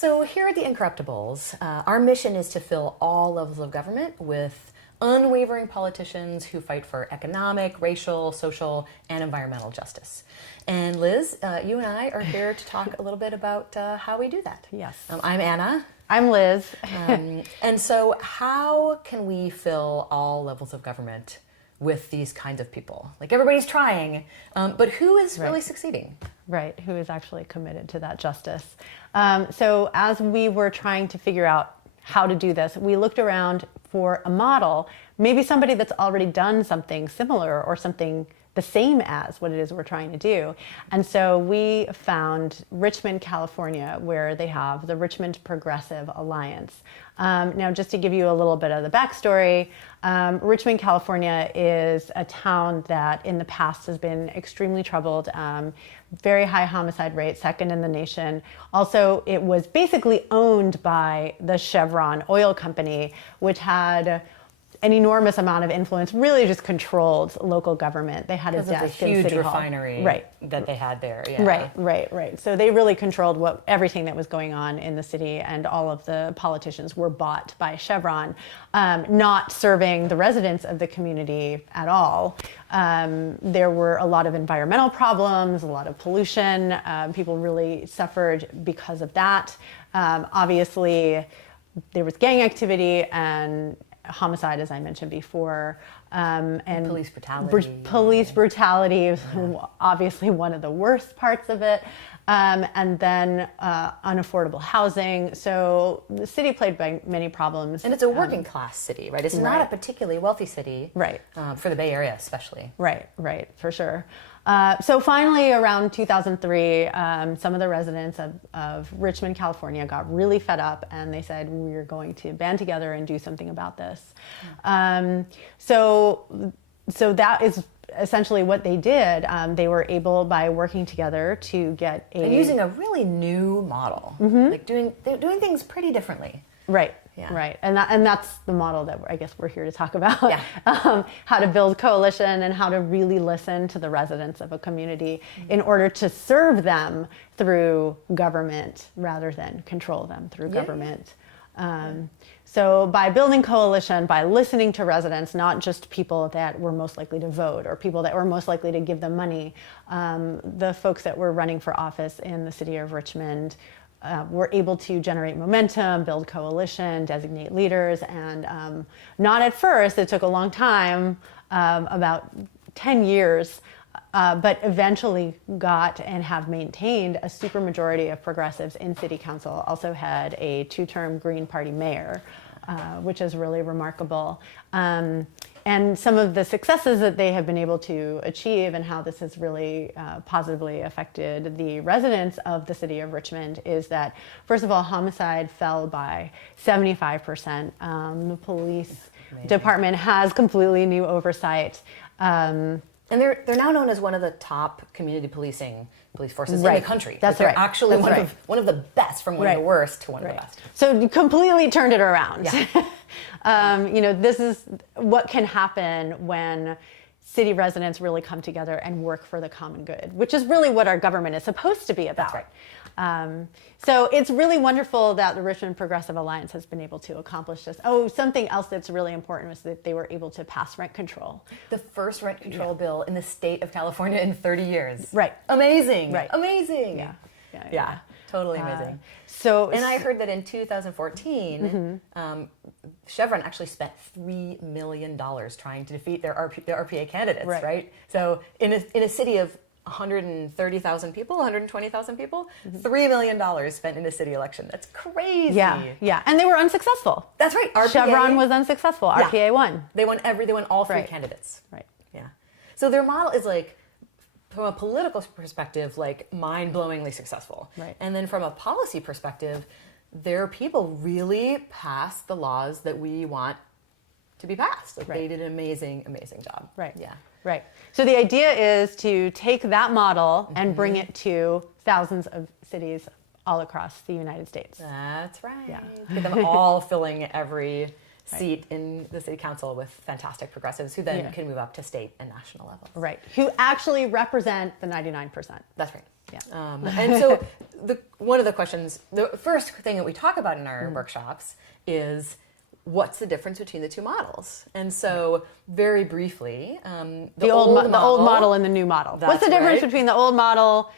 So here at the Incorruptibles, our mission is to fill all levels of government with unwavering politicians who fight for economic, racial, social, and environmental justice. And Liz, you and I are here to talk a little bit about how we do that. Yes. I'm Anna. I'm Liz. And so how can we fill all levels of government with these kinds of people? Like, everybody's trying, but who is really succeeding? Right, who is actually committed to that justice. So as we were trying to figure out how to do this, we looked around for a model, maybe somebody that's already done something similar or something the same as what it is we're trying to do. And so we found Richmond, California, where they have the Richmond Progressive Alliance. Now, just to give you a little bit of the backstory, Richmond, California is a town that in the past has been extremely troubled, very high homicide rate, second in the nation. Also, it was basically owned by the Chevron oil company, which had an enormous amount of influence, really just controlled local government. They had a desk in City Hall. Huge refinery that they had there. Yeah. Right. So they really controlled everything that was going on in the city, and all of the politicians were bought by Chevron, not serving the residents of the community at all. There were a lot of environmental problems, a lot of pollution. People really suffered because of that. Obviously, there was gang activity and homicide, as I mentioned before, and police brutality. Police brutality is obviously one of the worst parts of it, and then unaffordable housing. So the city played by many problems. And it's a working class city, right? It's not a particularly wealthy city, right? For the Bay Area, especially. Right, for sure. So finally, around 2003, some of the residents of Richmond, California got really fed up, and they said, we're going to band together and do something about this. So that is essentially what they did. They were able, by working together, to get and using a really new model, like doing things pretty differently. Right. Yeah. Right, and that's the model that I guess we're here to talk about. Yeah. How to build coalition and how to really listen to the residents of a community in order to serve them through government rather than control them through government. So by building coalition, by listening to residents, not just people that were most likely to vote or people that were most likely to give them money, the folks that were running for office in the city of Richmond were able to generate momentum, build coalition, designate leaders, and not at first, it took a long time, about 10 years, but eventually got and have maintained a supermajority of progressives in city council, also had a 2-term Green Party mayor, which is really remarkable. And some of the successes that they have been able to achieve and how this has really positively affected the residents of the city of Richmond is that, first of all, homicide fell by 75%. The police department has completely new oversight. And they're now known as one of the top community police forces in the country. That's they're right. actually one of the best, from one of the worst to one of the best. So you completely turned it around. Yeah. This is what can happen when city residents really come together and work for the common good, which is really what our government is supposed to be about. That's right. So it's really wonderful that the Richmond Progressive Alliance has been able to accomplish this. Oh, something else that's really important was that they were able to pass rent control. The first rent control bill in the state of California in 30 years. Right. Amazing. Right. Amazing. Yeah. Totally amazing. And I heard that in 2014, Chevron actually spent $3 million trying to defeat their RPA candidates, right? So in a city of 130,000 people, 120,000 people, $3 million spent in a city election. That's crazy. Yeah. And they were unsuccessful. That's right. RPA, Chevron was unsuccessful. RPA won. They won all three candidates. Right. Yeah. So their model is, like, from a political perspective, like, mind-blowingly successful. Right. And then from a policy perspective, their people really passed the laws that we want to be passed. Like, they did an amazing, amazing job. Right. Yeah. Right. So the idea is to take that model and bring it to thousands of cities all across the United States. That's right. Yeah. Get them all filling every seat in the city council with fantastic progressives who then can move up to state and national levels. Right. Who actually represent the 99%. That's right. And so one of the questions, the first thing that we talk about in our workshops is, what's the difference between the two models? And so very briefly, the old model and the new model. What's the difference between the old model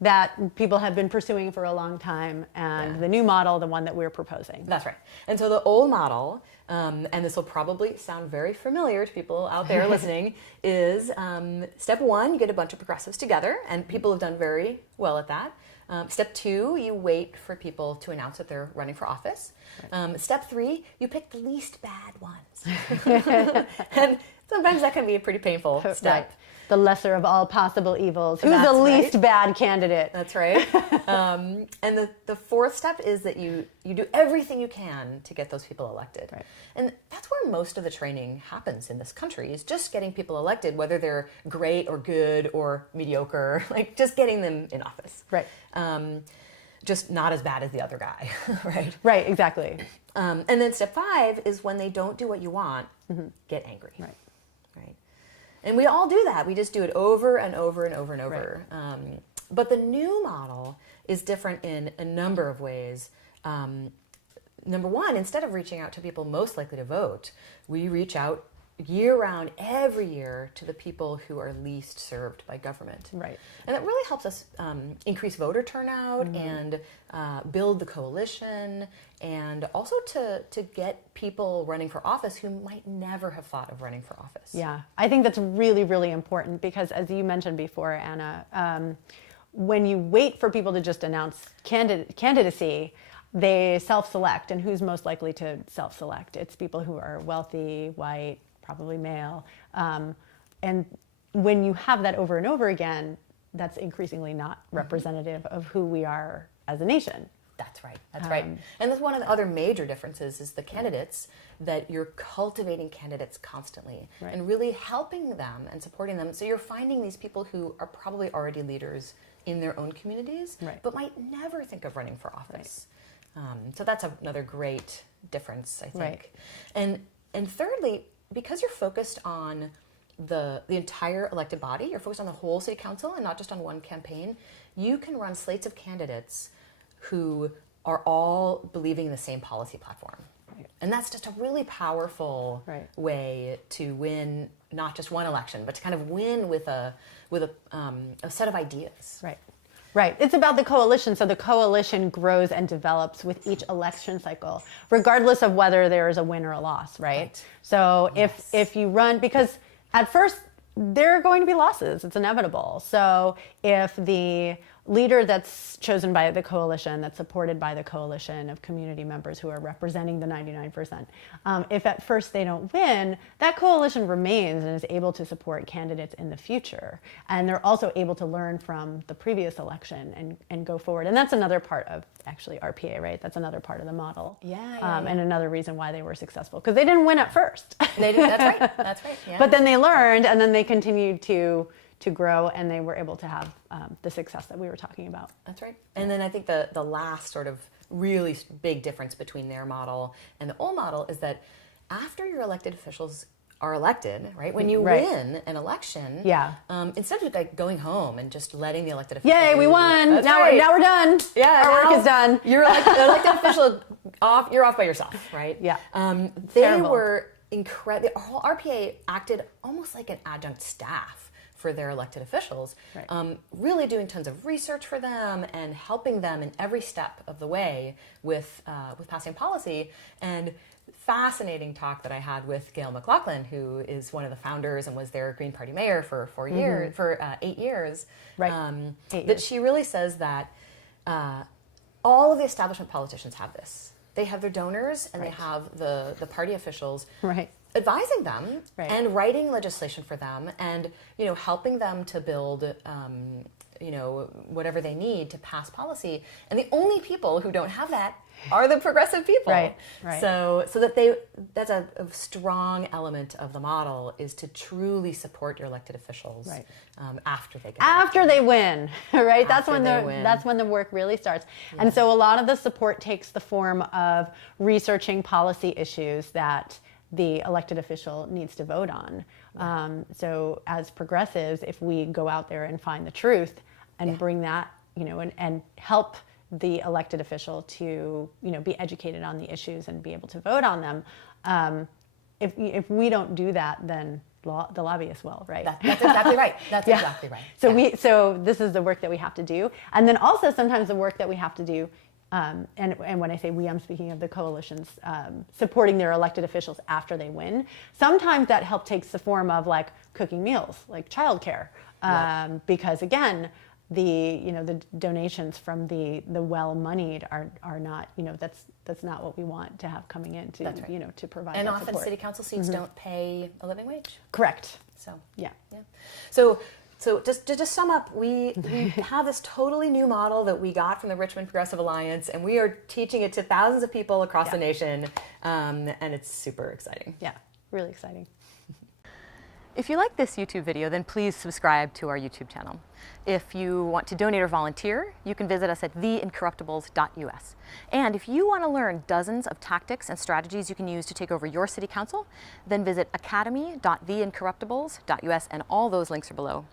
that people have been pursuing for a long time and the new model, the one that we're proposing? That's right. And so the old model, and this will probably sound very familiar to people out there listening, is step one, you get a bunch of progressives together, and people have done very well at that. Step two, you wait for people to announce that they're running for office. Right. Step three, you pick the least bad ones. And sometimes that can be a pretty painful step. Right. The lesser of all possible evils. Who's the least bad candidate? That's right. And the fourth step is that you do everything you can to get those people elected. Right. And that's where most of the training happens in this country, is just getting people elected, whether they're great or good or mediocre, like just getting them in office. Right. Just not as bad as the other guy, right? Right, exactly. And then step five is when they don't do what you want, get angry. Right. Right. And we all do that. We just do it over and over and over and over. Right. But the new model is different in a number of ways. Number one, instead of reaching out to people most likely to vote, we reach out year-round, every year, to the people who are least served by government. Right. And that really helps us increase voter turnout and build the coalition, and also to get people running for office who might never have thought of running for office. Yeah, I think that's really, really important, because as you mentioned before, Anna, when you wait for people to just announce candidacy, they self-select. And who's most likely to self-select? It's people who are wealthy, white, probably male. And when you have that over and over again, that's increasingly not representative of who we are as a nation. That's right. That's right. And that's one of the other major differences is the candidates, that you're cultivating candidates constantly and really helping them and supporting them. So you're finding these people who are probably already leaders in their own communities, but might never think of running for office. So that's another great difference, I think. And thirdly, because you're focused on the entire elected body, you're focused on the whole city council and not just on one campaign, you can run slates of candidates who are all believing in the same policy platform. Right. And that's just a really powerful way to win not just one election, but to kind of win with a set of ideas. Right. Right. It's about the coalition. So the coalition grows and develops with each election cycle, regardless of whether there is a win or a loss, right? So if you run, because at first there are going to be losses, it's inevitable. So if the leader that's chosen by the coalition, that's supported by the coalition of community members who are representing the 99%, if at first they don't win, that coalition remains and is able to support candidates in the future. And they're also able to learn from the previous election and go forward. And that's another part of actually RPA, right? That's another part of the model. And another reason why they were successful, because they didn't win at first. They did, that's right. That's right. Yeah. But then they learned, and then they continued to grow, and they were able to have the success that we were talking about. That's right. And then I think the last sort of really big difference between their model and the old model is that after your elected officials are elected, right? When you win an election, instead of like going home and just letting the elected officials, yay, we won! Now we're done. Yeah, our work is done. You're elected official off. You're off by yourself, right? Yeah. They were incredible. The whole RPA acted almost like an adjunct staff for their elected officials, really doing tons of research for them and helping them in every step of the way with passing policy. And fascinating talk that I had with Gail McLaughlin, who is one of the founders and was their Green Party mayor for 8 years. Right. That she really says that all of the establishment politicians have this. They have their donors and they have the party officials. Right. Advising them and writing legislation for them and helping them to build whatever they need to pass policy. And the only people who don't have that are the progressive people. Right. So that's a strong element of the model, is to truly support your elected officials after they get after they win, right? That's when win. That's when the work really starts. Yeah. And so a lot of the support takes the form of researching policy issues that the elected official needs to vote on. So as progressives, if we go out there and find the truth and bring that and help the elected official to, be educated on the issues and be able to vote on them. If we don't do that, then the lobbyists will, right? That's exactly right. That's exactly right. So this is the work that we have to do. And then also sometimes the work that we have to do, and when I say we, I'm speaking of the coalitions supporting their elected officials after they win. Sometimes that help takes the form of like cooking meals, like childcare, because again, the donations from the well-moneyed are not, that's not what we want to have coming in to, to provide and that often support. city council seats don't pay a living wage. Correct. So yeah. So just to sum up, we have this totally new model that we got from the Richmond Progressive Alliance, and we are teaching it to thousands of people across the nation, and it's super exciting. Yeah, really exciting. If you like this YouTube video, then please subscribe to our YouTube channel. If you want to donate or volunteer, you can visit us at theincorruptibles.us. And if you want to learn dozens of tactics and strategies you can use to take over your city council, then visit academy.theincorruptibles.us, and all those links are below.